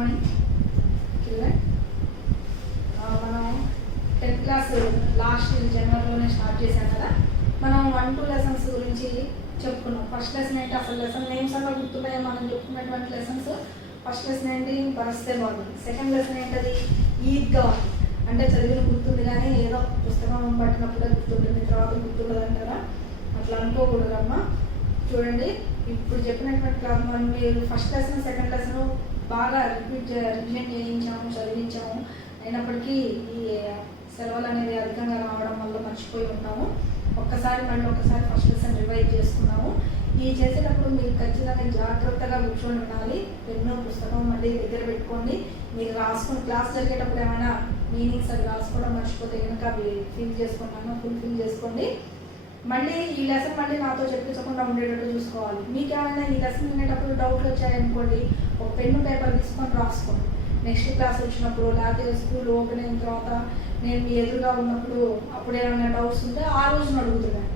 Morning children. మనం 10th class last జనవరిలోనే start చేశాం కదా. మనం 1-2 లెసన్స్ గురించి చెప్పుకున్నాం. ఫస్ట్ లెసన్ ఏంటి, అసలు లెసన్ నేమ్స్ అలా గుర్తున్నాయో మనం చెప్పుకున్నటువంటి లెసన్స్. ఫస్ట్ లెసన్ ఏంటి, బరస్తే బాగుంది. సెకండ్ లెసన్ ఏంటది, ఈద్గా అంటే చదివిన గుర్తుంది కానీ ఏదో పుస్తకం పట్టినప్పుడే గుర్తుంటుంది, తర్వాత గుర్తుండదు అంటారా, అట్లా అనుకోకూడదమ్మా. చూడండి, ఇప్పుడు చెప్పినటువంటి క్లాస్ మనం మీరు ఫస్ట్ లెసన్ సెకండ్ లెసన్ బాగా రివిజన్ చేయించాము, చదివించాము. అయినప్పటికీ ఈ సెలవులు అనేది అధికంగా రావడం వల్ల మర్చిపోయి ఉంటాము. ఒక్కసారి ఫస్ట్ లెసన్ రివైజ్ చేసుకున్నాము. ఈ చేసేటప్పుడు మీరు ఖచ్చితంగా జాగ్రత్తగా కూర్చొని ఉండాలి. పెన్ను పుస్తకం మళ్ళీ దగ్గర పెట్టుకోండి. మీరు రాసుకుని క్లాస్ జరిగేటప్పుడు ఏమైనా మీనింగ్స్ అవి రాసుకోవడం మర్చిపోతే కనుక అవి ఫుల్ ఫిల్ చేసుకోండి. మళ్ళీ ఈ లెసన్ మళ్ళీ నాతో చెప్పించకుండా ఉండేటట్టు చూసుకోవాలి. మీకు ఏమైనా ఈ లెసన్ వినేటప్పుడు డౌట్లు వచ్చాయనుకోండి, ఒక పెన్ను పేపర్ తీసుకొని రాసుకోండి. నెక్స్ట్ క్లాస్ వచ్చినప్పుడు లేకపోతే స్కూల్ ఓపెన్ అయిన తర్వాత నేను మీ ఎదురుగా ఉన్నప్పుడు అప్పుడు ఏమైనా డౌట్స్ ఉంటే ఆ రోజున అడుగుతున్నాను.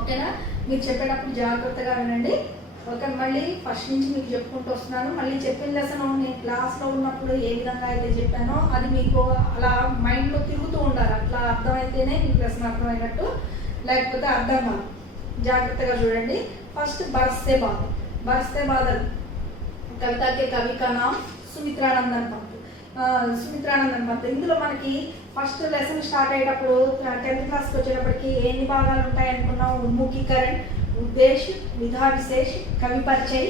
ఓకేనా? మీరు చెప్పేటప్పుడు జాగ్రత్తగా వినండి. ఓకే, మళ్ళీ ఫస్ట్ నుంచి మీకు చెప్పుకుంటూ వస్తున్నాను. మళ్ళీ చెప్పిన లెసన్ నేను క్లాస్లో ఉన్నప్పుడు ఏ విధంగా అయితే చెప్పానో అది మీకు అలా మైండ్లో తిరుగుతూ ఉండాలి. అట్లా అర్థమైతేనే మీకు లెసన్ అర్థమైనట్టు, లేకపోతే అర్థం కాదు. జాగ్రత్తగా చూడండి. ఫస్ట్ బరస్తే బాదల్ కవితకి కవి కా నామ్ సుమిత్రానందన్ పంత్. ఇందులో మనకి ఫస్ట్ లెసన్ స్టార్ట్ అయ్యేటప్పుడు 10th క్లాస్కి వచ్చేటప్పటికి ఎన్ని భాగాలు ఉంటాయి అనుకున్నాం, ఉన్ముఖీకరణ్, ఉద్దేశ్, విధా విశేష్, కవి పరిచయ్,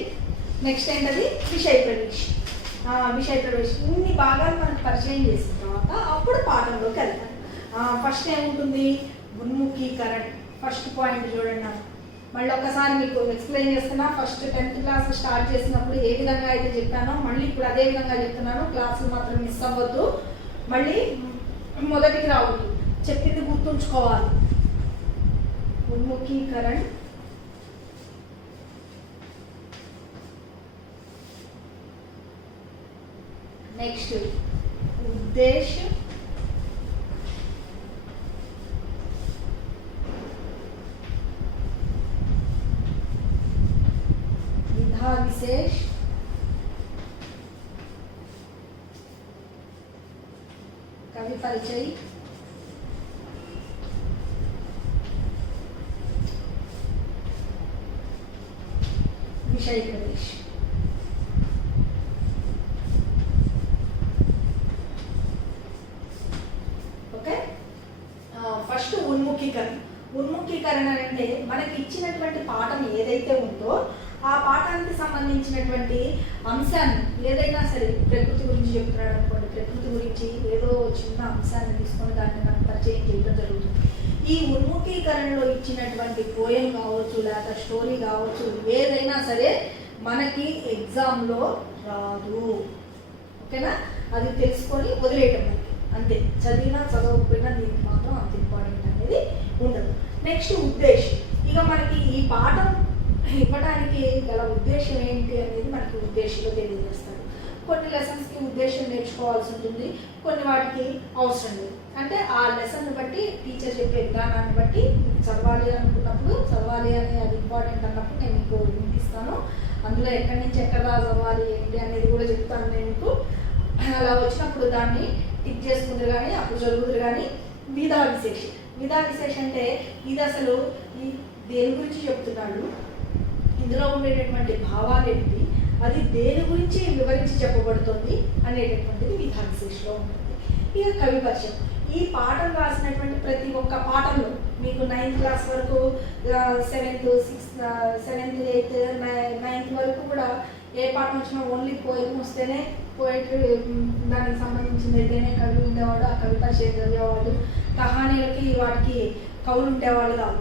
నెక్స్ట్ ఏంటది విషయ ప్రవేశ్. ఇన్ని భాగాలు మనకు పరిచయం చేసిన తర్వాత అప్పుడు పాఠంలోకి వెళ్తాం. ఫస్ట్ ఏముంటుంది, ఉన్ముఖీకరణ్. ఫస్ట్ పాయింట్ చూడండి, మళ్ళీ ఒకసారి మీకు ఎక్స్ప్లెయిన్ చేస్తున్నా. ఫస్ట్ 10th క్లాస్ స్టార్ట్ చేసినప్పుడు ఏ విధంగా అయితే చెప్పానో మళ్ళీ ఇప్పుడు అదే విధంగా చెప్తున్నాను. క్లాసులు మాత్రం మిస్ అవ్వద్దు, మళ్ళీ మొదటికి రావద్దు, చెప్పింది గుర్తుంచుకోవాలి. ఉన్ముఖీకరణ్, నెక్స్ట్ ఉద్దేశ్, विधा विशेष, कवि परिचय, विषय प्रवेश. ఓకే, ఫస్ట్ ఉన్ముఖీకరణ అంటే మనకి ఇచ్చినటువంటి పాఠం ఏదైతే ఉందో ఆ పాఠానికి సంబంధించినటువంటి అంశాన్ని ఏదైనా సరే, ప్రకృతి గురించి చెప్తున్నాడు అనుకోండి, ప్రకృతి గురించి ఏదో చిన్న అంశాన్ని తీసుకొని దాన్ని మనం పరిచయం చేయడం జరుగుతుంది. ఈ ఉన్ముఖీకరణలో ఇచ్చినటువంటి పోయం కావచ్చు, లేదా స్టోరీ కావచ్చు, ఏదైనా సరే మనకి ఎగ్జామ్లో రాదు. ఓకేనా? అది తెలుసుకొని వదిలేయటం అంతే. చదివినా చదవకపోయినా దీనికి మాత్రం అంత ఇంపార్టెంట్ అనేది ఉండదు. నెక్స్ట్ ఉద్దేశం. ఇక మనకి ఈ పాఠం ఇవ్వడానికి గల ఉద్దేశం ఏంటి అనేది మనకి ఉద్దేశంలో తెలియజేస్తారు. కొన్ని లెసన్స్కి ఉద్దేశం నేర్చుకోవాల్సి ఉంటుంది, కొన్ని వాటికి అవసరం లేదు. అంటే ఆ లెసన్ బట్టి టీచర్ చెప్పే విధానాన్ని బట్టి చదవాలి అనుకున్నప్పుడు చదవాలి అని అది ఇంపార్టెంట్ అన్నప్పుడు నేను మీకు వినిపిస్తాను. అందులో ఎక్కడి నుంచి ఎక్కడ చదవాలి ఏంటి అనేది కూడా చెప్తాను నేను మీకు. అలా వచ్చినప్పుడు దాన్ని టిక్ చేసుకుంటారు కానీ అప్పుడు చదువుతారు కానీ. విధా విశేష అంటే ఇది అసలు ఈ దేని గురించి చెప్తున్నాడు, ఇందులో ఉండేటటువంటి భావాలు ఏంటి, అది దేని గురించి వివరించి చెప్పబడుతుంది అనేటటువంటిది విధా విశేషలో ఉంటుంది. ఇక కవి పరిచయం. ఈ పాఠం రాసినటువంటి ప్రతి ఒక్క పాఠంలో మీకు 9th క్లాస్ వరకు, 7th, 6th, 7th, 8th, 9th వరకు కూడా ఏ పాఠం వచ్చినా ఓన్లీ పోయం వస్తేనే, పోయిటరీ దానికి సంబంధించింది అయితేనే కవి ఉండేవాడు, ఆ కవి పరిచయం చదివేవాడు. కహానీలకి వాటికి కవులు ఉండేవాళ్ళు కాదు,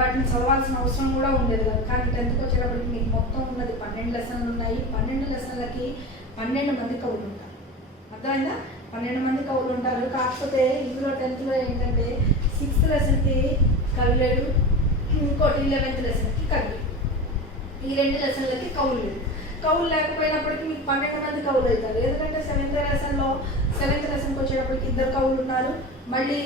వాటిని చదవాల్సిన అవసరం కూడా ఉండేది కాదు. కానీ 10th వచ్చేటప్పటికి మీకు మొత్తం ఉన్నది 12 లెసన్లు ఉన్నాయి. 12 లెసన్లకి 12 మంది కవులు ఉంటారు. అర్థమైందా? 12 మంది కవులు ఉంటారు. కాకపోతే ఇందులో 10th ఏంటంటే 6th లెసన్కి కవి లేడు, ఇంకోటి 11th లెసన్కి కవి. ఈ 2 లెసన్లకి కవులు లేడు. కవులు లేకపోయినప్పటికీ మీకు 12 మంది కవులు అవుతారు. ఎందుకంటే 7th లెసన్కి వచ్చేటప్పటికి 2 కవులు ఉన్నారు. మళ్ళీ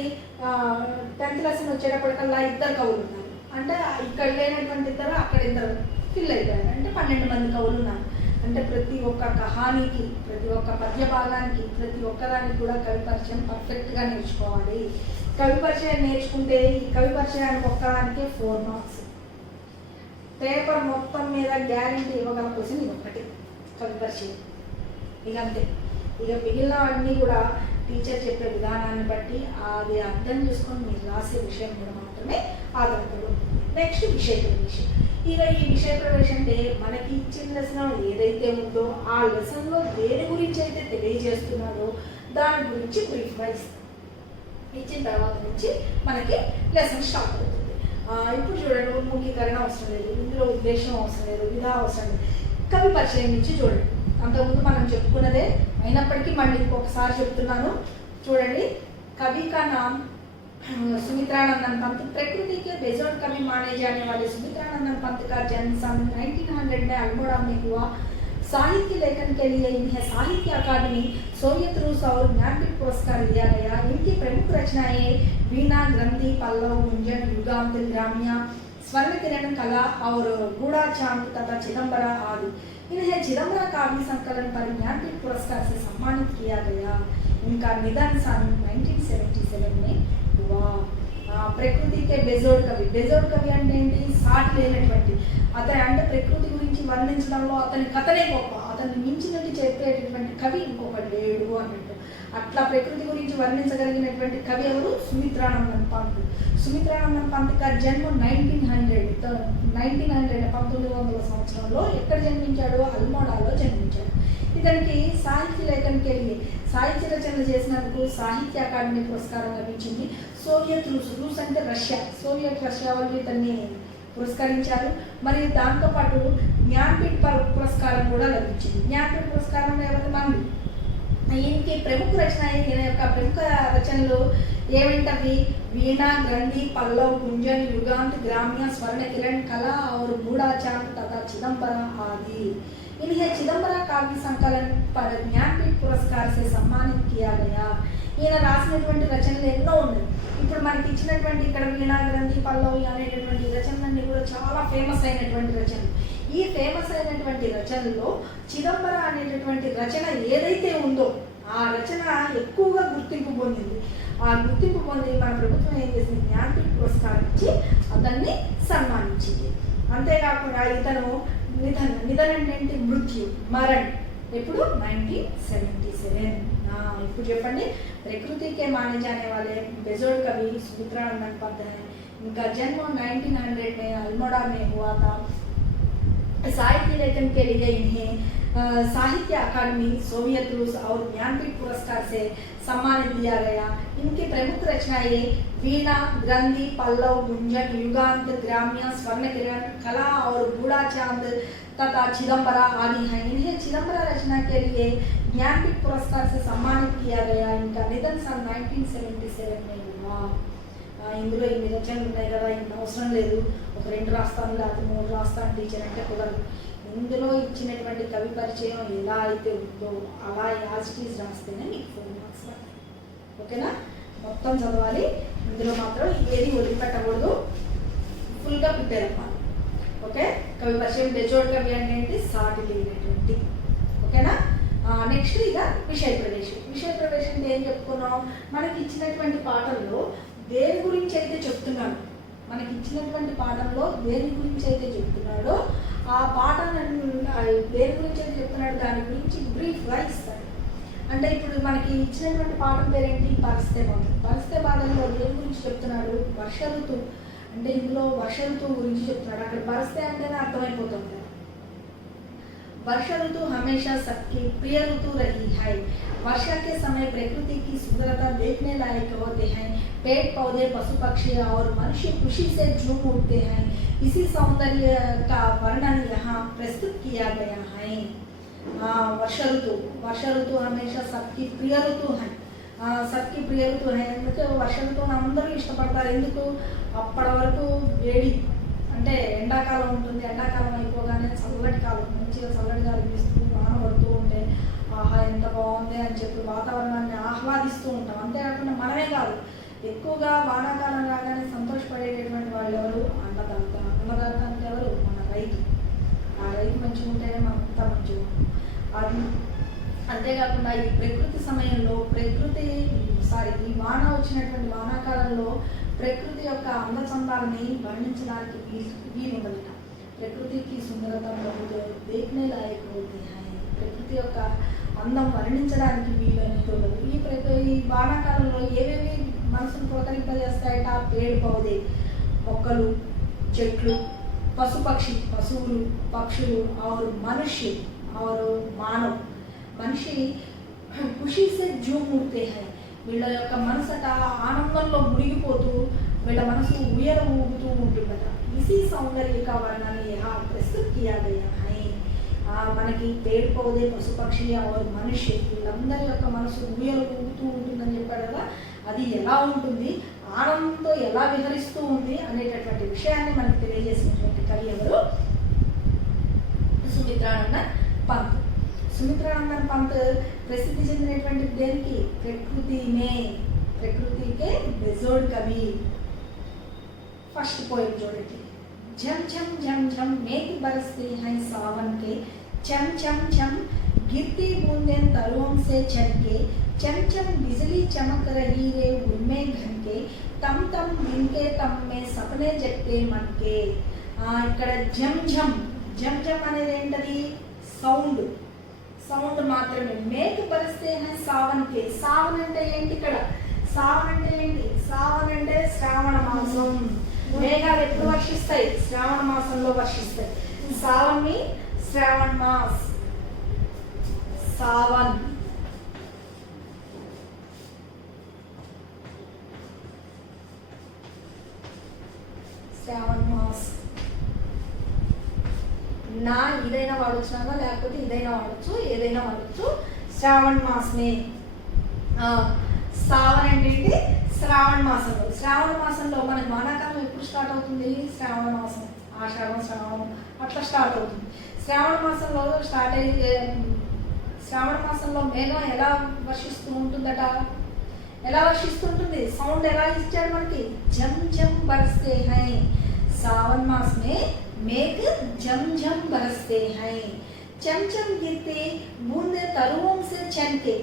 10th లెసన్ వచ్చేటప్పటికల్లా 2 కవులు ఉన్నారు. అంటే ఇక్కడ లేనటువంటి 2 అక్కడ 2 ఫిల్ అయిపోయారు. అంటే 12 మంది కవులు ఉన్నారు. అంటే ప్రతి ఒక్క కహానికి, ప్రతి ఒక్క పద్య భాగానికి, ప్రతి ఒక్కదానికి కూడా కవి పరిచయం పర్ఫెక్ట్గా నేర్చుకోవాలి. కవి పరిచయం నేర్చుకుంటే ఈ కవి పరిచయానికి ఒక్కదానికే 4 మార్క్స్. పేపర్ మొత్తం మీద గ్యారెంటీ ఇవ్వగల క్వశ్చన్ ఇది ఒకటి, కవి పరిచయం. ఇక అంతే. ఇక మిగిలినవన్నీ కూడా టీచర్ చెప్పే విధానాన్ని బట్టి అది అర్థం చేసుకొని మీరు రాసే విషయం మీద మాత్రమే ఆధారపడి ఉంటుంది. నెక్స్ట్ విషయ ప్రవేశం. ఇక ఈ విషయ ప్రవేశం అంటే మనకి ఇచ్చిన లెసన్ ఏదైతే ఉందో ఆ లెసన్లో దేని గురించి అయితే తెలియజేస్తున్నారో దాని గురించి బ్రీఫ్గా ఇస్తాం. ఇచ్చిన తర్వాత నుంచి మనకి లెసన్ స్టార్ట్ అవుతుంది. ఇప్పుడు చూడండి, ఉన్ముఖీకరణ అవసరం లేదు, ఇందులో ఉద్దేశం అవసరం లేదు, విధా అవసరం లేదు. కవి పరిచయం నుంచి చూడండి. అంతకుముందు మనం చెప్పుకున్నదే అయినప్పటికీ మళ్ళీ ఇంకొకసారి చెప్తున్నాను చూడండి. कवि का नाम सुमित्रानंदन पंत। प्रकृति के बेजोड़ कवि माने जाने वाले सुमित्रानंदन पंत का जन्म सन 1900 में अल्मोड़ा में हुआ। साहित्य लेखन के लिए इन्हें साहित्य अकादमी, सोवियत रूस और ज्ञानपीठ पुरस्कार दिया गया। इनकी प्रमुख रचनाएं वीणा, ग्रंथि, पल्लव, गुंजन, युगांत, ग्राम्य, स्वर्ण किरण, कला और गूढ़ा चांद तथा चिदंबरा आदि। इन्हें चिदंबरा काव्य संकलन पर ज्ञानपीठ पुरस्कार से सम्मानित किया गया। इनका निधन सन 1977 में हुआ। ప్రకృతికే బెజోడ్ కవి. బెజోడ్ కవి అంటే ఏంటి? సాటి లేనటువంటి, అతని అంటే ప్రకృతి గురించి వర్ణించడంలో అతని కథనే గొప్ప, అతన్ని మించినట్టు చెప్పేటటువంటి కవి ఇంకొకటి లేడు అన్నట్టు. అట్లా ప్రకృతి గురించి వర్ణించగలిగినటువంటి కవి ఎవరు? సుమిత్రానందన్ పంత్. సుమిత్రానందన్ పంత్ का जन्म 1900 సంవత్సరంలో ఎక్కడ జన్మించాడు? అల్మోడాలో జన్మించాడు. ఇతనికి సాహిత్య లేఖన్ కే లియే, సాహిత్య రచనలు చేసినందుకు సాహిత్య అకాడమీ పురస్కారం లభించింది. సోవియత్ రూస్, రూస్ అంటే రష్యా, సోవియట్ రష్యా వాళ్ళు ఇతన్ని పురస్కరించారు. మరియు దాంతోపాటు జ్ఞానపీఠ పురస్కారం కూడా లభించింది. జ్ఞానపీఠ పురస్కారం ఎవరి? మంది. ఈయనకి ప్రముఖ రచన, ఈయన యొక్క ప్రముఖ రచనలు ఏమిటవి? वीणा, ग्रंथि, पल्लव, गुंजन, युगांत, ग्राम्य, स्वर्ण किरण, कला और गूढ़ा चांद तथा चिदंबरा आदि। इन्हें चिदंबरा काव्य संकलन पर ज्ञानपीठ पुरस्कार से सम्मानित किया गया। ఈయన రాసినటువంటి రచనలు ఎన్నో ఉన్నాయి. ఇప్పుడు మనకి ఇచ్చినటువంటి ఇక్కడ వీణా, గ్రంథి, పల్లవి అనేటటువంటి రచనలన్నీ కూడా చాలా ఫేమస్ అయినటువంటి రచనలు. ఈ ఫేమస్ అయినటువంటి రచనల్లో చిదంబర అనేటటువంటి రచన ఏదైతే ఉందో ఆ రచన ఎక్కువగా గుర్తింపు పొందింది. ఆ గుర్తింపు పొంది మన ప్రభుత్వం ఏం చేసింది? జ్ఞానపీఠ పురస్కారం ఇచ్చి అతన్ని సన్మానించింది. అంతేకాకుండా ఇతను నిధనం ఏంటి? మృత్యు, మరణ్ ఎప్పుడు? 1977. ఇప్పుడు చెప్పండి. प्रकृति के माने जाने वाले बेजोड़ कवि सुमित्रानंदन पंत हैं। इनका जन्म 1900 में अल्मोड़ा में हुआ था। साहित्य लेखन के लिए इन्हें साहित्य अकादमी, सोवियत रूस और ज्ञानपीठ पुरस्कार से सम्मानित दिया गया। इनकी प्रमुख रचनाएं वीणा, ग्रंथि, पल्लव, गुंजन, युगांत, ग्राम्य, स्वर्ण किरण, कला और गूढ़ा चांद तथा चिदंबरा आदि हैं। इन्हें चिदंबरा रचना के लिए ज्ञानपीठ पुरस्कार से सम्मानित किया गया। इनका निधन सन 1977 में हुआ। ఇందులో ఇన్ని రచనలు ఉన్నాయి కదా, ఇంత అవసరం లేదు. ఒక 2 రాస్తాను లేకపోతే 3 రాస్తాను టీచర్ అంటే కుదరదు. ఇందులో ఇచ్చినటువంటి కవి పరిచయం ఎలా అయితే ఉందో అలా యాజిటీస్ రాస్తేనే మీకు 4 మార్క్స్ వస్తాయి. ఓకేనా? మొత్తం చదవాలి. ఇందులో మాత్రం ఏది వదిలిపెట్టకూడదు. ఫుల్గా ప్రిపేర్ అవ్వాలి. ఓకే? కవి పరిచయం బెజోడ్ కవి అంటే ఏంటి? సాటి లేనటువంటి. ఓకేనా? నెక్స్ట్ ఇక విషయ ప్రవేశం. విషయ ప్రవేశం ఏం చెప్పుకున్నాం? మనకి ఇచ్చినటువంటి పాఠంలో దేని గురించి అయితే చెప్తున్నాడు, మనకి ఇచ్చినటువంటి పాఠంలో దేని గురించి అయితే చెప్తున్నాడో ఆ పాఠాన్ని దేని గురించి అయితే చెప్తున్నాడు దాని గురించి బ్రీఫ్గా ఇస్తాడు. అంటే ఇప్పుడు మనకి ఇచ్చినటువంటి పాఠం పేరేంటి? పరిస్థితి పాఠం. పరిస్థితి పాఠంలో దేని గురించి చెప్తున్నాడు? వర్ష ఋతువు. అంటే ఇందులో వర్ష ఋతువు గురించి చెప్తున్నాడు. అక్కడ పరిస్థితి అంటేనే అర్థమైపోతుంది. वर्षा ऋतु हमेशा सबकी प्रिय ऋतु रही है। वर्षा के समय प्रकृति की सुंदरता देखने लायक होते हैं। पेड़ पौधे, पशु पक्षी और मनुष्य खुशी से झूम उठते हैं। इसी सौंदर्य का वर्णन यहाँ प्रस्तुत किया गया है। वर्षा ऋतु हमेशा सबकी प्रिय ऋतु है. सबकी ప్రియ ఋతువు ఎందుకు వర్ష ఋతువుని అందరూ ఇష్టపడతారు. ఎందుకు? అప్పటి వరకు వేడి అంటే ఎండాకాలం ఉంటుంది. ఎండాకాలం అయిపోగానే చల్లటి కాలం, మంచిగా చల్లటి గాలి వీస్తూ వాన పడుతూ ఉంటే ఆహా ఎంత బాగుంది అని చెప్పి వాతావరణాన్ని ఆహ్లాదిస్తూ ఉంటాం. అంతేకాకుండా మనమే కాదు, ఎక్కువగా వానాకాలం రాగానే సంతోషపడేటటువంటి వాళ్ళు ఎవరు? అన్నదాత. అన్నదాత అంటే ఎవరు? మన రైతు. ఆ రైతు మంచిగా ఉంటేనే మనమంతా మంచిగా ఉంటాం. అంతేకాకుండా ఈ ప్రకృతి సమయంలో ఈ వాన వచ్చినటువంటి వానాకాలంలో ప్రకృతి యొక్క అందచందాలని వర్ణించడానికి వీలుండదట. ప్రకృతికి సుందరత దేఖనే లాయక్ హోతే హై. ప్రకృతి యొక్క అందం వర్ణించడానికి వీలు అనేది ఉండదు. ఈ వానాకాలంలో ఏవేవి మనసును పులకరింపజేస్తాయట? పేడు పౌదే, మొక్కలు, చెట్లు, పశువులు, పక్షులు और मनुष्य और मानव. మనిషి ఖుషీ సే జూమ్ ఉడితే హై. వీళ్ళ యొక్క మనసట ఆనందంలో మునిగిపోతూ వీళ్ళ మనసు ఊగుతూ ఉంటుందట. ఇసి సౌందర్యక వర్ణన ప్రస్తుత కియా గయా హై. మనకి పేడు పౌదే, పశుపక్షి और మనిషి వీళ్ళందరి యొక్క మనసు ఊగుతూ ఉంటుందని చెప్పాడు కదా. అది ఎలా ఉంటుంది, ఆనందంతో ఎలా విహరిస్తూ ఉంది అనేటటువంటి విషయాన్ని మనకు తెలియజేసినటువంటి కవి ఎవరు? సుమిత్రానందన్ పంత్. సుమిత్రానందన్ పంత్ ప్రసిద్ధి చెందినటువంటి దేనికి? ప్రకృతికే బెజోడ్ కవి. ఫస్ట్ పోయిం చూడండి. झम झम झम झम मेघ बरसते हैं सावन के, चम चम चम गिरती बूंदें तरुओं से छलके, चम चम बिजली चमक रही रे उनमें घन के, तम तम दिन के तम में सपने जगते मन के. ఇక్కడ జమ్ జమ్ జమ్ జమ్ అనేది ఏంటది? సౌండ్ మాత్రమే. మేఘ బరస్తే హై సావన్ కే. సావన్ అంటే ఏంటి? ఇక్కడ సావన్ అంటే ఏంటి? సావన్ అంటే శ్రావణ మాసం. మేఘాలు ఎప్పుడు వర్షిస్తాయి? శ్రావణ మాసంలో వర్షిస్తాయి. సావన్ శ్రావణ మాస్. సావన్ మాస్. నా ఇదైనా వాడచ్చు, లేకపోతే ఇదైనా వాడచ్చు, ఏదైనా వాడచ్చు. శ్రావణ మాసమే. సావన్ అంటే ఏంటి? శ్రావణ మాసంలో. శ్రావణ మాసంలో మనకి వానాకాలం ఎప్పుడు స్టార్ట్ అవుతుంది? శ్రావణ మాసం, ఆషాఢం, శ్రావణం అట్లా స్టార్ట్ అవుతుంది. శ్రావణ మాసంలో మేఘం ఎలా వర్షిస్తూ ఉంటుందట? ఎలా వర్షిస్తుంటుంది? సౌండ్ ఎలా ఇచ్చాడు మనకి? జమ్ జమ్ బరస్తే హై. సావన్ మాస్ మే మేఘ జమ్ జమ్ బరస్తే హై. చమ్ చమ్ గిర్తే బూందే తరువం సే చన్కే.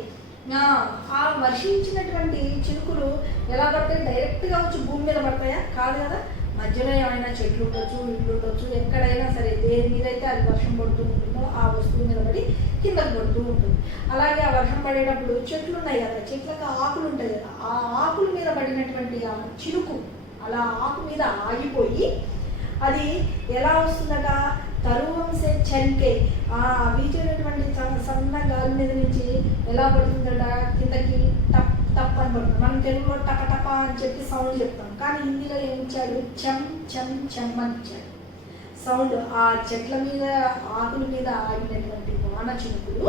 ఆ వర్షించినటువంటి చినుకులు ఎలా పడతాయి? డైరెక్ట్గా వచ్చి భూమి మీద పడతాయా? కాదు కదా. మధ్యలో ఏమైనా చెట్లు ఉండొచ్చు, ఇల్లు ఉండొచ్చు, ఎక్కడైనా సరే దేని మీద అయితే అది వర్షం పడుతూ ఉంటుందో ఆ వస్తువు మీద పడి కిందకు పడుతూ ఉంటుంది. అలాగే ఆ వర్షం పడేటప్పుడు చెట్లు ఉన్నాయి కదా, చెట్లకు ఆకులు ఉంటాయి కదా, ఆ ఆకుల మీద పడినటువంటి ఆ చినుకు అలా ఆకు మీద ఆగిపోయి అది ఎలా వస్తుందట? తరువంసే చన్కే. వీచేటటువంటి సన్న గాలి మీద నుంచి ఎలా పడుతుందట? కిందకి టప్ టప్ అని పడుతుంది. మనం తెలుగులో టప టప అని చెప్పి సౌండ్ చెప్తాం, కానీ హిందీలో ఏమిచ్చాడు? చమ్ చమ్ చమ్ అని ఇచ్చాడు సౌండ్. ఆ చెట్ల మీద ఆకుల మీద ఆగినటువంటి వాన చినుకులు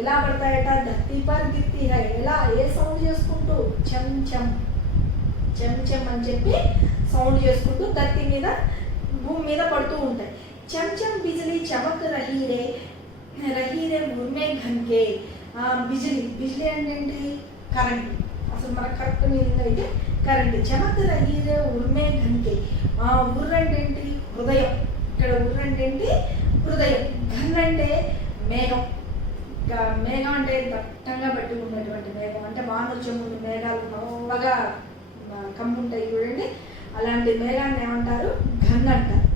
ఎలా పడతాయట? ధర్తీ పర్ గిర్తీ హై. ఎలా? ఏ సౌండ్ చేసుకుంటూ? చమ్ చమ్ చమ్ చమ్ అని చెప్పి సౌండ్ చేసుకుంటూ ధర్తీ మీద, భూమి మీద పడుతూ ఉంటాయి. చమ్ చమ్ బిజిలీ చమక్ రహీరే ఉర్మే ఘన్కే. బిజిలీ అంటే ఏంటి? కరెంట్. అసలు మనకు కరెక్ట్ మీనింగ్ అయితే కరెంట్. చమక్ రహీరే ఉర్మే ఘన్కే. ఉర్ర అంటే ఏంటి? హృదయం. ఇక్కడ ఉర్ర అంటే ఏంటి? హృదయం. ఘన్ అంటే మేఘం. మేఘం అంటే దట్టంగా పట్టి ఉన్నటువంటి మేఘం. అంటే వాన వచ్చే ముందు మేఘాలు నల్లగా కమ్ముంటాయి చూడండి, అలాంటి మేఘాన్ని ఏమంటారు? ఘన్ అంటారు.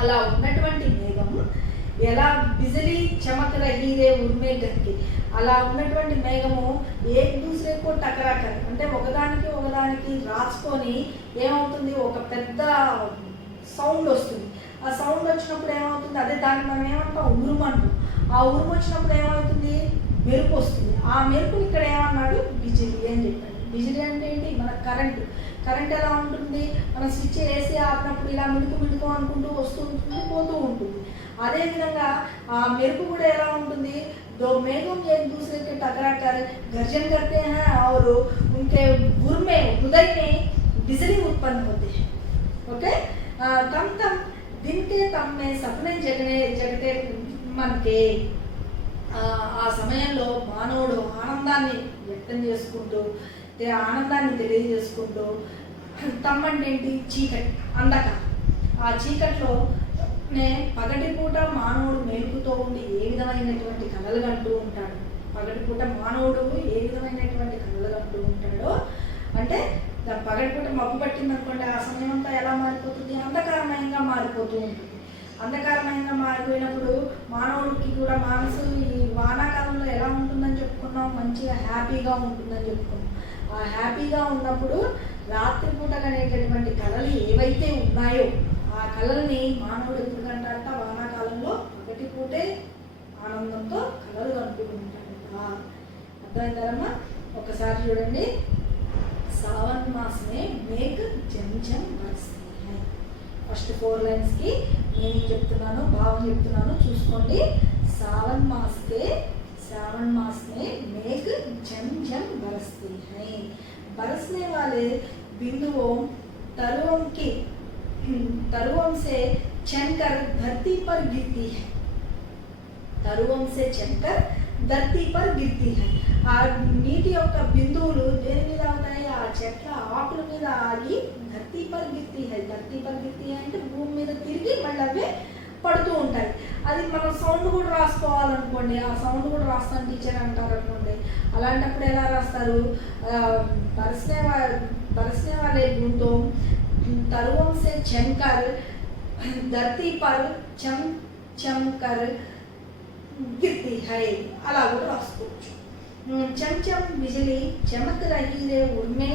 అలా ఉన్నటువంటి మేఘము ఎలా? బిజిలీ చమక్ రహీరే ఉర్మే ఘన్కి. అలా ఉన్నటువంటి మేఘము ఏక్ దూసరేకో టకరాకర్ అంటే ఒకదానికి రాసుకొని ఏమవుతుంది? ఒక పెద్ద సౌండ్ వస్తుంది. ఆ సౌండ్ వచ్చినప్పుడు ఏమవుతుంది? అదే దాన్ని మనం ఏమంటాం? ఉరుము అంటాం. ఆ ఉరుము వచ్చినప్పుడు ఏమవుతుంది? మెరుపు వస్తుంది. ఆ మెరుపుని ఇక్కడ ఏమన్నాడు? బిజిలీ అని చెప్పాడు. బిజిలీ అంటే ఏంటి? మన కరెంటు. కరెంట్ ఎలా ఉంటుంది? మనం స్విచ్ వేసి ఆపినప్పుడు ఇలా మిడుకు అనుకుంటూ వస్తూ ఉంటుంది, పోతూ ఉంటుంది. అదేవిధంగా ఆ మెరుపు కూడా ఎలా ఉంటుంది? दो मेघों एक दूसरे के टकरा कर गर्जन करते हैं और उनके गुर में हृदय में बिजली उत्पन्न होते हैं. ओके. तम तम दिन के तम में सपने जगते मन के. ఆ సమయంలో మానవుడు ఆనందాన్ని వ్యక్తం చేసుకుంటూ, ఆనందాన్ని తెలియజేసుకుంటూ, తమ్మంటే ఏంటి? చీకటి, అంధకారం. ఆ చీకట్లో పగటిపూట మానవుడు మేలుకుతో ఉండి ఏ విధమైనటువంటి కలలు కంటూ ఉంటాడు, పగటిపూట మానవుడు ఏ విధమైనటువంటి కలలు కంటూ ఉంటాడో అంటే పగటిపూట మబ్బు పట్టింది అనుకోండి, ఆ సమయం అంతా ఎలా మారిపోతుంది, అంధకారమయంగా మారిపోతూ ఉంటుంది. అంధకారమయంగా మారిపోయినప్పుడు మానవుడికి కూడా మనసు ఈ వానాకాలంలో ఎలా ఉంటుందని చెప్పుకున్నాం, మంచిగా హ్యాపీగా ఉంటుందని చెప్పుకున్నాం. ఆ హ్యాపీగా ఉన్నప్పుడు రాత్రిపూట అనేటటువంటి కళలు ఏవైతే ఉన్నాయో ఆ కళల్ని మానవుడు ఎప్పుడు కంటాట, వానాకాలంలో పగటిపూటే ఆనందంతో కళలు కనుక్కుంటాడు. అర్థమైందమ్మా? ఒకసారి చూడండి, सावन मास में मेघ झमझम बरसते हैं. फस्ट 4 लाइन्स की मीनिंग చెప్తున్నాను, భావం చెప్తున్నాను, చూసుకోండి. सावन मास में मेघ झमझम बरसते हैं. बरसने वाले बिंदुओं तरुओं से छनकर धरती पर गिरती है. तरुओं से छनकर धरती पर गिरती है. ఆ నీటి యొక్క బిందువులు దేని మీద అవుతాయి, ఆ చెట్ల ఆకుల మీద ఆగి ధర్తీ పర్ గిర్తీ హై. ధర్తీ పర్ గిర్తీ అంటే భూమి మీద తిరిగి మళ్ళీ అవే పడుతూ ఉంటాయి. అది మనం సౌండ్ కూడా రాసుకోవాలనుకోండి, ఆ సౌండ్ కూడా రాస్తాను టీచర్ అంటారు అనుకోండి, అలాంటప్పుడు ఎలా రాస్తారు, बरसने वाले बूंदों तरुओं से छनकर धरती पर चम चम कर गिरती है, అలా కూడా రాసుకోవచ్చు. चमचम बिजली चमक रही है उनमें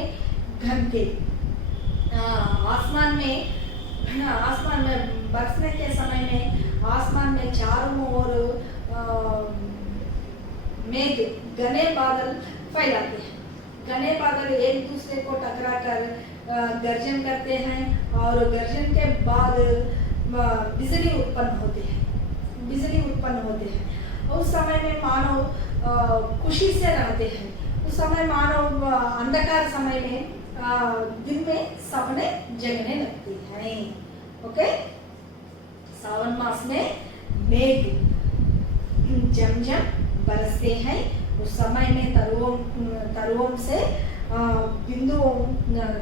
घन के. आसमान में बरसने के समय में आसमान में चारों ओर मेघ घने बादल फैलाते हैं. घने बादल एक दूसरे को टकरा कर गर्जन करते हैं और गर्जन के बाद बिजली उत्पन्न होते हैं. उस समय में मानव खुशी से रहते हैं. उस समय मानव अंधकार समय में दिन में सपने जगने लगती हैं. ओके, सावन मास में मेघ झमझम बरसते हैं. उस समय में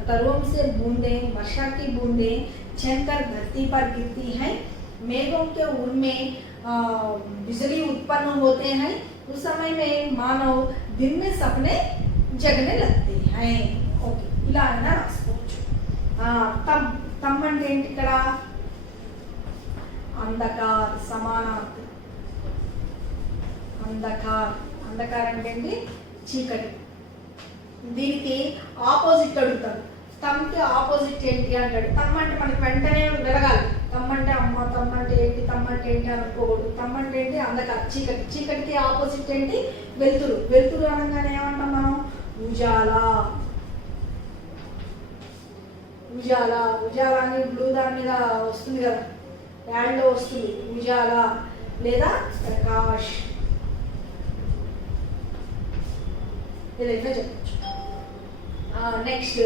तरुओं से बूंदें, वर्षा की बूंदें छनकर धरती पर गिरती हैं. मेघों के उनमें बिजली उत्पन्न होते हैं. उस समय में मानव दिन में सपने जगने लगते हैं. ఓకే, ఇలా అయినా రాసుకోవచ్చు. తమ్ అంటే ఏంటి ఇక్కడ, అంధకార్ సమానార్థం. అంధకార్ అంటే ఏంటి, చీకటి. దీనికి ఆపోజిట్ అడుగుతాడు. తమ్కి ఆపోజిట్ ఏంటి అంటాడు. తమ్ అంటే మనకి వెంటనే వెలగాలి. తమ్మంటే అమ్మ, తమ్మంటే ఏంటి, తమ్మంటే ఏంటి అనుకోకూడదు. తమ్మంటే ఏంటి, అంధకారం, చీకటి. చీకటికి ఆపోజిట్ ఏంటి, వెలుతురు. వెలుతురు అనగానే ఏమంటాం మనం, ఉజాలా. ఉజాలా అని బ్లూ దాని మీద వస్తుంది కదా, యాడ్లో వస్తుంది ఉజాలా లేదా ప్రకాష్, ఏదైనా చెప్పచ్చు. నెక్స్ట్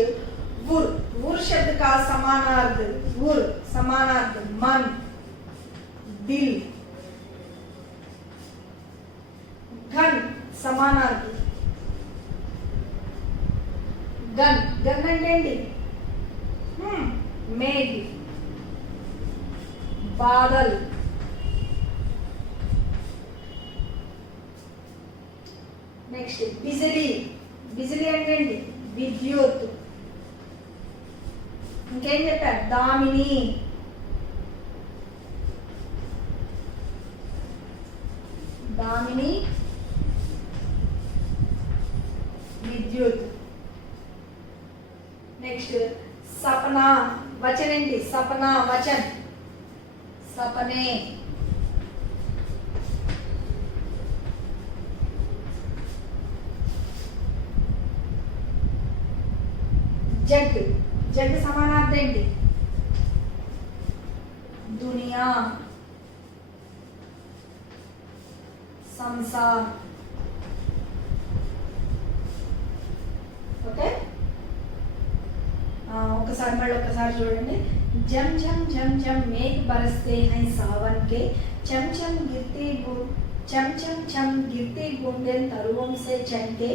वुर शब्द का समानार्थ मन, दिल. घन समानार्थ गन అంటే ఏంటి, మేఘ, బాదల్. నెక్స్ట్ బిజిలీ అంటే ఏంటి, విద్యుత్. ఇంకేం చెప్పారు, దామిని. విద్యుత్. నెక్స్ట్ సపనా, వచన్ ఏంటి, సపనా వచన్, సపనే. जग समानार्थ ఏంటి, दुनिया, संसार. ఓకే, ఒకసారి చూడండి. झम झम झम झम मेघ बरसते हैं सावन के, चम चम गिरती बूंदें तरुओं से छनके,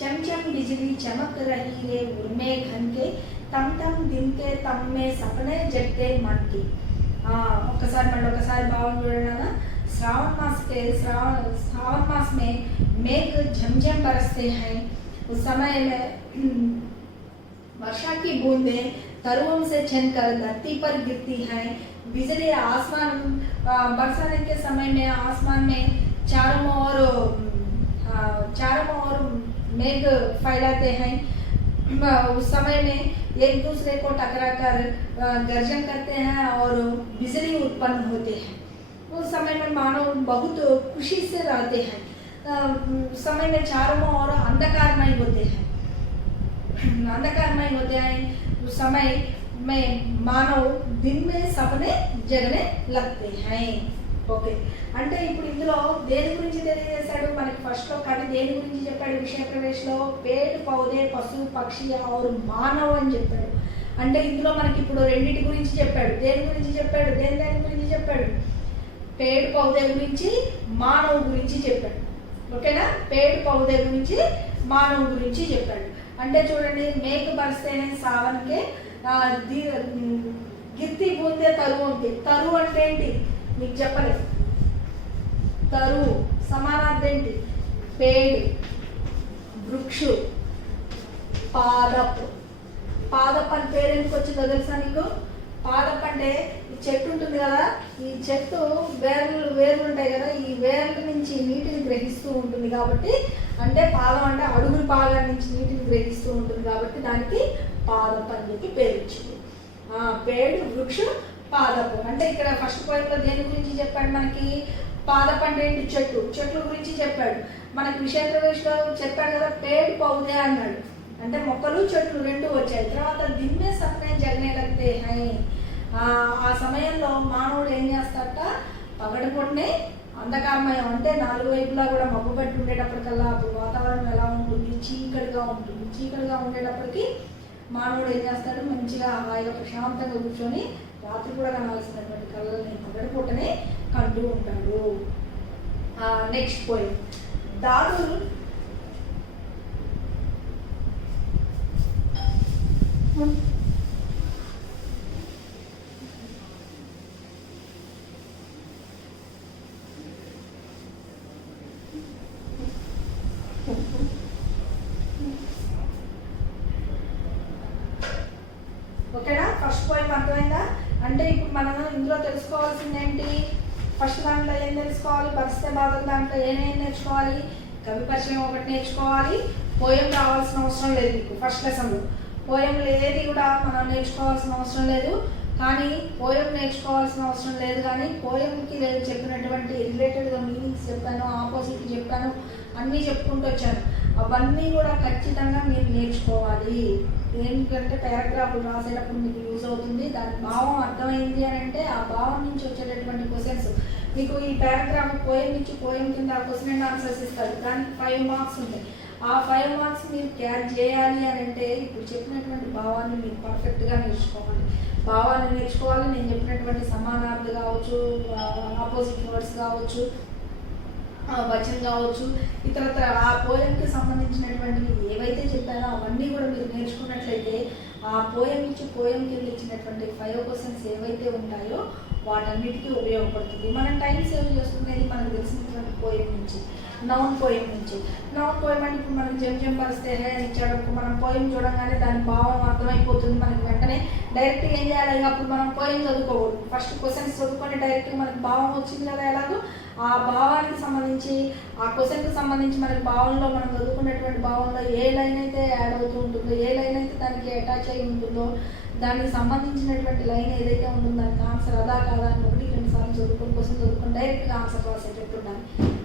चम चम बिजली चमक रही है उनमें घन के, तम तम दिन के तम में सपने जगते मन के. ఒకసారి మళ్ళీ ఒకసారి భావం చూడండి అన్న. श्रावण मास में मेघ झमझम बरसते हैं। उस समय में वर्षा की बूंदें तरुओं से छनकर धरती पर गिरती हैं। बिजली आसमान बरसाने के समय में आसमान में चारों ओर मेघ फैलाते हैं। उस समय में एक दूसरे को टकराकर गर्जन करते हैं और बिजली उत्पन्न होते हैं। उस समय में मानव बहुत खुशी से रहते हैं। समय में चारों ओर अंधकारमय होते हैं। उस समय में मानव दिन में सपने जगने लगते हैं। ఓకే, అంటే ఇప్పుడు ఇందులో దేని గురించి తెలియజేశాడు మనకి? ఫస్ట్లో కానీ దేని గురించి చెప్పాడు? విషయ ప్రవేశంలో పేడ్ పౌదే పశు పక్షి ఆరు మానవ అని చెప్పాడు. అంటే ఇందులో మనకి ఇప్పుడు రెండింటి గురించి చెప్పాడు. దేని గురించి చెప్పాడు? దేని గురించి చెప్పాడు? పేడ్ పౌదే గురించి, మానవ గురించి చెప్పాడు. ఓకేనా? పేడ్ పౌదే గురించి, మానవ గురించి చెప్పాడు. అంటే చూడండి, మేఘ బరస్తేనే సావన్కే గిత్తి బూందే తరువు అంటే, తరువు అంటే ఏంటి మీకు చెప్పలేదు. తరువు సమానార్థం ఏంటి? పేడ్, వృక్షు, పాదప్. పాదప్ అని పేరు ఎందుకు వచ్చిందో తెలుసా నీకు? పాదప్ అంటే ఈ చెట్టు ఉంటుంది కదా, ఈ చెట్టు వేర్లు ఉంటాయి కదా, ఈ వేర్ల నుంచి నీటిని గ్రహిస్తూ ఉంటుంది కాబట్టి, అంటే పాదం అంటే అడుగుల భాగాల నుంచి నీటిని గ్రహిస్తూ ఉంటుంది కాబట్టి దానికి పాదప్ అని చెప్పి పేరు వచ్చింది. పేడు, వృక్షు, పాదపు. అంటే ఇక్కడ ఫస్ట్ పాయింట్లో దేని గురించి చెప్పాడు మనకి? పాదపు అంటే ఏంటి? చెట్ల గురించి చెప్పాడు. మనకి విషయ ప్రవేశంలో చెప్పాడు కదా, పేడ్ పౌదే అన్నాడు. అంటే మొక్కలు చెట్లు రెండు వచ్చాయి. తర్వాత దిన్నే సప్నే జగనే లగ్తే హై. ఆ సమయంలో మానవుడు ఏం చేస్తాడట? పగటిపూటనే అంధకారమయం, అంటే నాలుగు వైపులా కూడా మబ్బు పెట్టి ఉండేటప్పటికల్లా అప్పుడు వాతావరణం ఎలా ఉంటుంది? చీకటిగా ఉంటుంది. చీకటిగా ఉండేటప్పటికి మానవుడు ఏం చేస్తాడు? మంచిగా హాయిగా ప్రశాంతంగా కూర్చొని రాత్రి కూడా కనాల్సినటువంటి కళలని పగటిపూటనే కంటూ ఉంటాడు. నెక్స్ట్ పోయింట్, దారులు ఓకేనా? ఫస్ట్ పాయింట్ అర్థమైందా? అంటే ఇప్పుడు మనం ఇందులో తెలుసుకోవాల్సింది ఏంటి? ఫస్ట్ దాంట్లో ఏం తెలుసుకోవాలి? బరిస్తే బాధలు దాంట్లో ఏమేమి నేర్చుకోవాలి? కవి పరిచయం ఒకటి నేర్చుకోవాలి. పోయం రావాల్సిన అవసరం లేదు మీకు ఫస్ట్ లెసన్లో. పోయంలు ఏది కూడా మనం నేర్చుకోవాల్సిన అవసరం లేదు. కానీ పోయం నేర్చుకోవాల్సిన అవసరం లేదు, కానీ పోయంకి చెప్పినటువంటి రిలేటెడ్గా మీనింగ్స్ చెప్పాను, ఆపోజిట్ చెప్పాను, అన్నీ చెప్పుకుంటూ వచ్చాను. అవన్నీ కూడా ఖచ్చితంగా మీరు నేర్చుకోవాలి. ఎందుకంటే పారాగ్రాఫ్లు రాసేటప్పుడు మీకు యూజ్ అవుతుంది. దాని భావం అర్థమైంది అని అంటే ఆ భావం నుంచి వచ్చేటటువంటి క్వశ్చన్స్ మీకు ఈ పారాగ్రాఫ్ పోయం నుంచి పోయం కింద క్వశ్చన్ అండ్ ఆన్సర్స్ ఇస్తారు. దానికి 5 మార్క్స్ ఉంటాయి. ఆ 5 మార్క్స్ మీరు క్యాచ్ చేయాలి అని అంటే ఇప్పుడు చెప్పినటువంటి భావాన్ని మీరు పర్ఫెక్ట్గా నేర్చుకోవాలి. భావాన్ని నేర్చుకోవాలి. నేను చెప్పినటువంటి సమానార్థం కావచ్చు, ఆపోజిట్ వర్డ్స్ కావచ్చు, వచనం కావచ్చు, ఇతరత్ర ఆ పోయంకి సంబంధించినటువంటివి ఏవైతే చెప్పానో అవన్నీ కూడా మీరు నేర్చుకున్నట్లయితే ఆ పోయం నుంచి పోయం కింద ఇచ్చినటువంటి 5 క్వశ్చన్స్ ఏవైతే ఉంటాయో వాటన్నిటికీ ఉపయోగపడుతుంది. మనం టైం సేవ్ చేసుకునేది మనకు తెలిసినటువంటి పోయం నుంచి, నౌన్ పోయం నుంచి. నౌన్ పోయం అంటే ఇప్పుడు మనం జంజం పరిస్తే అని ఇచ్చాడు, మనం పోయం చూడంగానే దాని భావం అర్థమైపోతుంది మనకి. వెంటనే డైరెక్ట్గా ఏం చేయాలి? అప్పుడు మనం పోయం చదువుకోకూడదు. ఫస్ట్ క్వశ్చన్స్ చదువుకొని డైరెక్ట్గా మనకు భావం వచ్చింది కదా, ఎలాగో ఆ భావానికి సంబంధించి ఆ క్వశ్చన్కి సంబంధించి మనకి భావంలో మనం చదువుకున్నటువంటి భావంలో ఏ లైన్ అయితే యాడ్ అవుతూ ఉంటుందో, ఏ లైన్ అయితే దానికి అటాచ్ అయి ఉంటుందో, దానికి సంబంధించినటువంటి లైన్ ఏదైతే ఉంటుందో దానికి ఆన్సర్ అదా కాదా అని 1-2 సార్లు చదువుకొని క్వశ్చన్ చదువుకొని డైరెక్ట్గా ఆన్సర్ రాసేటట్టు ఉండాలి.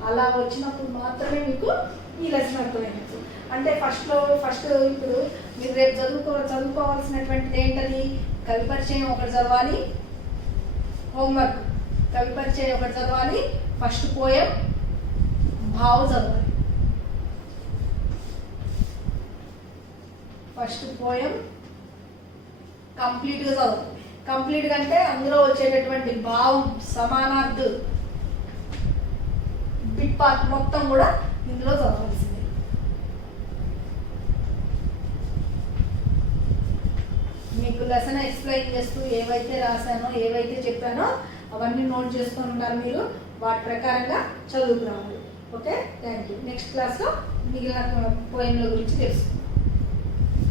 అలా వచ్చినప్పుడు మాత్రమే మీకు ఈ లెసన్ అర్థమైనట్టు. అంటే ఫస్ట్ ఇప్పుడు మీరు రేపు చదువుకోవాల్సినటువంటిది ఏంటది? కవి పరిచయం ఒకటి చదవాలి, హోంవర్క్ కవి పరిచయం ఒకటి చదవాలి, ఫస్ట్ పోయం భావ చదవాలి. ఫస్ట్ పోయం కంప్లీట్గా చదవాలి. కంప్లీట్గా అంటే అందులో వచ్చేటటువంటి భావం, సమానార్థ బిట్ పార్ట్ మొత్తం కూడా ఇందులో చదవాల్సిందే. మీకు లెసన్ ఎక్స్ప్లెయిన్ చేస్తూ ఏవైతే రాశానో ఏవైతే చెప్పానో అవన్నీ నోట్ చేసుకొని ఉన్నారు మీరు, వాటి ప్రకారంగా చదువుకురావాలి. Okay, thank you. నెక్స్ట్ క్లాస్లో మిగిలిన పోయిన్ల గురించి తెలుసుకుందాం.